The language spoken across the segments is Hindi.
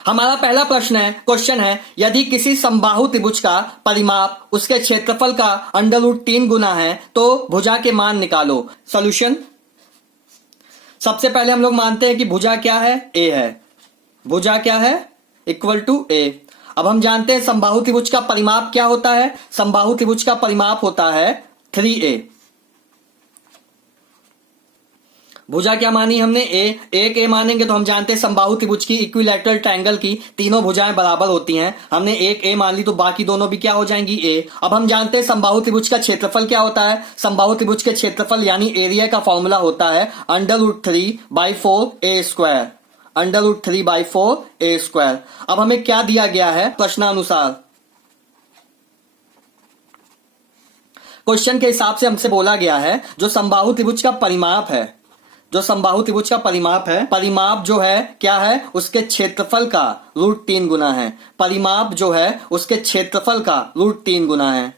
हमारा पहला क्वेश्चन है यदि किसी समबाहु त्रिभुज का परिमाप उसके क्षेत्रफल का √3 गुना है तो भुजा के मान निकालो। सॉल्यूशन, सबसे पहले हम लोग मानते हैं कि भुजा क्या है, ए है। भुजा क्या है, इक्वल टू ए। अब हम जानते हैं समबाहु त्रिभुज का परिमाप क्या होता है। समबाहु त्रिभुज का परिमाप होता है 3a। भुजा क्या मानी हमने, ए। एक ए मानेंगे तो हम जानते हैं समबाहु त्रिभुज की इक्विलैटरल ट्रायंगल की तीनों भुजाएं बराबर होती हैं। हमने एक ए मान ली तो बाकी दोनों भी क्या हो जाएंगी, ए। अब हम जानते हैं समबाहु त्रिभुज का क्षेत्रफल क्या होता है। समबाहु त्रिभुज के क्षेत्रफल यानी एरिया का फॉर्मूला होता है √3/4a²। √3/4a²। अब हमें क्या दिया गया है प्रश्नानुसार, क्वेश्चन के हिसाब से हमसे बोला गया है जो समबाहु त्रिभुज का परिमाप है, जो समबाहु त्रिभुज का परिमाप है, परिमाप जो है क्या है, उसके क्षेत्रफल का √3 गुना है। परिमाप जो है उसके क्षेत्रफल का √3 गुना है।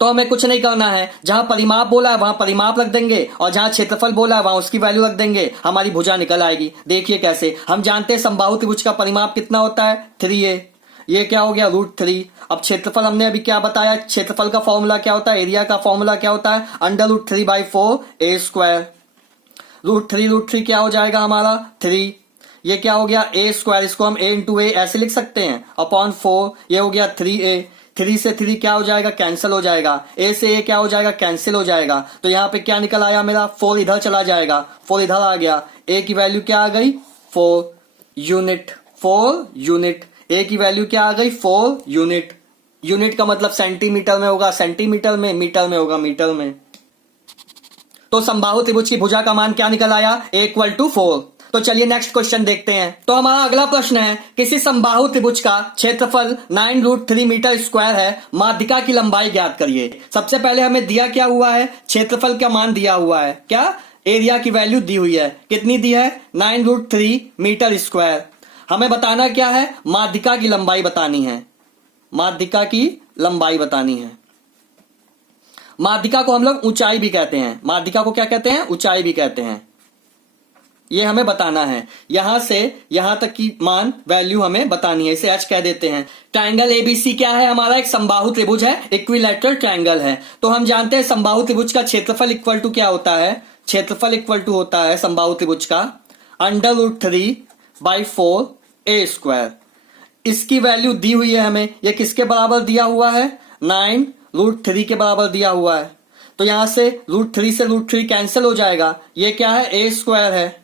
तो हमें कुछ नहीं करना है, जहां परिमाप बोला है वहां परिमाप रख देंगे और जहां क्षेत्रफल बोला है वहां उसकी वैल्यू रख देंगे, हमारी भुजा निकल आएगी। देखिए कैसे, हम जानते हैं समबाहु त्रिभुज का परिमाप कितना होता है, 3a। ये क्या हो गया, √3। अब क्षेत्रफल हमने अभी क्या बताया, क्षेत्रफल का फॉर्मूला क्या होता है, एरिया का फॉर्मूला क्या होता है, √3/4a²। √3 क्या हो जाएगा हमारा, 3। ये क्या हो गया, a²। इसको हम a ऐसे लिख सकते हैं, अपॉन 4। ये हो गया 3a। 3 से 3 क्या हो जाएगा, कैंसिल हो जाएगा। a से a क्या हो जाएगा, कैंसिल हो जाएगा। तो यहां पे क्या निकल आया मेरा, 4 इधर चला जाएगा, 4 इधर आ गया। a की वैल्यू क्या आ गई, 4 यूनिट। 4 यूनिट। a की वैल्यू क्या आ गई, 4 यूनिट। यूनिट का मतलब सेंटीमीटर में होगा, सेंटीमीटर में, मीटर में होगा, मीटर में। तो समबाहु त्रिभुज की भुजा का मान क्या निकल आया, a = 4। तो चलिए नेक्स्ट क्वेश्चन देखते हैं। तो हमारा अगला प्रश्न है, किसी समबाहु त्रिभुज का क्षेत्रफल 9√3 मीटर स्क्वायर है, माध्यिका की लंबाई ज्ञात करिए। सबसे पहले हमें दिया क्या हुआ है, क्षेत्रफल का मान दिया हुआ है, क्या, एरिया की वैल्यू दी हुई है। कितनी दी है, 9√3 मीटर स्क्वायर। हमें बताना क्या है, माध्यिका की लंबाई बतानी है। माध्यिका की लंबाई बतानी है। माध्यिका को हम लोग ऊंचाई भी कहते हैं। माध्यिका को क्या कहते हैं, ऊंचाई भी कहते हैं। ये हमें बताना है, यहां से यहां तक की मान वैल्यू हमें बतानी है, इसे एच कह देते हैं। ट्रायंगल एबीसी क्या है हमारा, एक समबाहु त्रिभुज है, इक्विलैटरल ट्रायंगल है। तो हम जानते हैं समबाहु त्रिभुज का क्षेत्रफल इक्वल टू क्या होता है, क्षेत्रफल इक्वल टू होता है समबाहु त्रिभुज का √3/4a²। इसकी वैल्यू दी हुई है हमें, यह किसके बराबर दिया हुआ है, 9√3 के बराबर दिया हुआ है। तो यहां से √3 से √3 कैंसिल हो जाएगा। ये क्या है, a² है,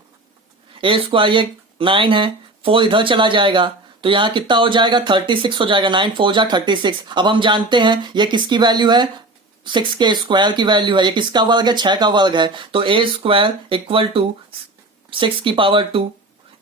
a²। ये 9 है, 4 इधर चला जाएगा। तो यहां कितना हो जाएगा, 36 हो जाएगा। 9 4 जा 36। अब हम जानते हैं ये किसकी वैल्यू है, 6 के स्क्वायर की वैल्यू है। ये किसका वर्ग है, 6 का वर्ग है। तो a² = 6 की पावर 2।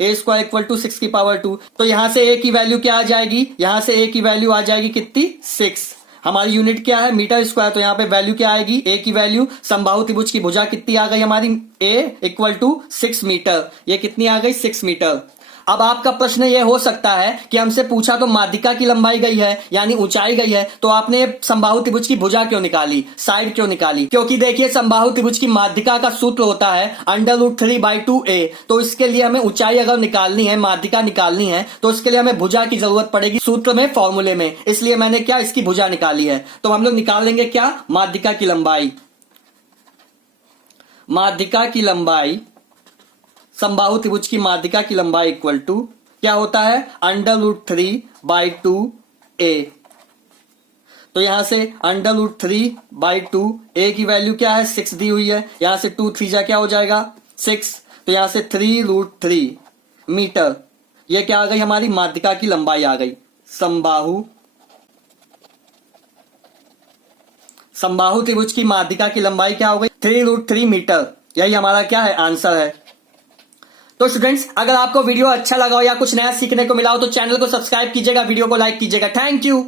a² = 6 की पावर 2। तो यहां से a की वैल्यू क्या आ जाएगी, यहां से a की वैल्यू आ जाएगी कितनी, 6। हमारी यूनिट क्या है, मीटर स्क्वायर। तो यहां पे वैल्यू क्या आएगी, a की वैल्यू, समबाहु त्रिभुज की भुजा कितनी आ गई हमारी, a = 6 मीटर। ये कितनी आ गई, 6 मीटर। अब आपका प्रश्न ये हो सकता है कि हमसे पूछा तो माध्यिका की लंबाई गई है यानी ऊंचाई गई है, तो आपने समबाहु त्रिभुज की भुजा क्यों निकाली, साइड क्यों निकाली। क्योंकि देखिए समबाहु त्रिभुज की माध्यिका का सूत्र होता है √3/2a। तो इसके लिए हमें ऊंचाई अगर निकालनी है, माध्यिका निकालनी है, तो उसके लिए हमें भुजा की जरूरत पड़ेगी सूत्र में, फॉर्मूले में। इसलिए मैंने क्या, इसकी भुजा निकाली है। तो हम लोग निकाल लेंगे क्या, माध्यिका की लंबाई। माध्यिका की लंबाई, समबाहु त्रिभुज की माध्यिका की लंबाई इक्वल टू क्या होता है, √3/2a। तो यहां से √3/2a की वैल्यू क्या है, 6 दी हुई है। यहां से 2 3 जा क्या हो जाएगा, 6। तो यहां से 3√3 मीटर। ये क्या आ गई हमारी माध्यिका की लंबाई आ गई। समबाहु त्रिभुज की माध्यिका की लंबाई क्या हो गई, 3√3 मीटर। यही हमारा क्या है, आंसर है। तो स्टूडेंट्स, अगर आपको वीडियो अच्छा लगा हो या कुछ नया सीखने को मिला हो तो चैनल को सब्सक्राइब कीजिएगा, वीडियो को लाइक कीजिएगा। Thank you.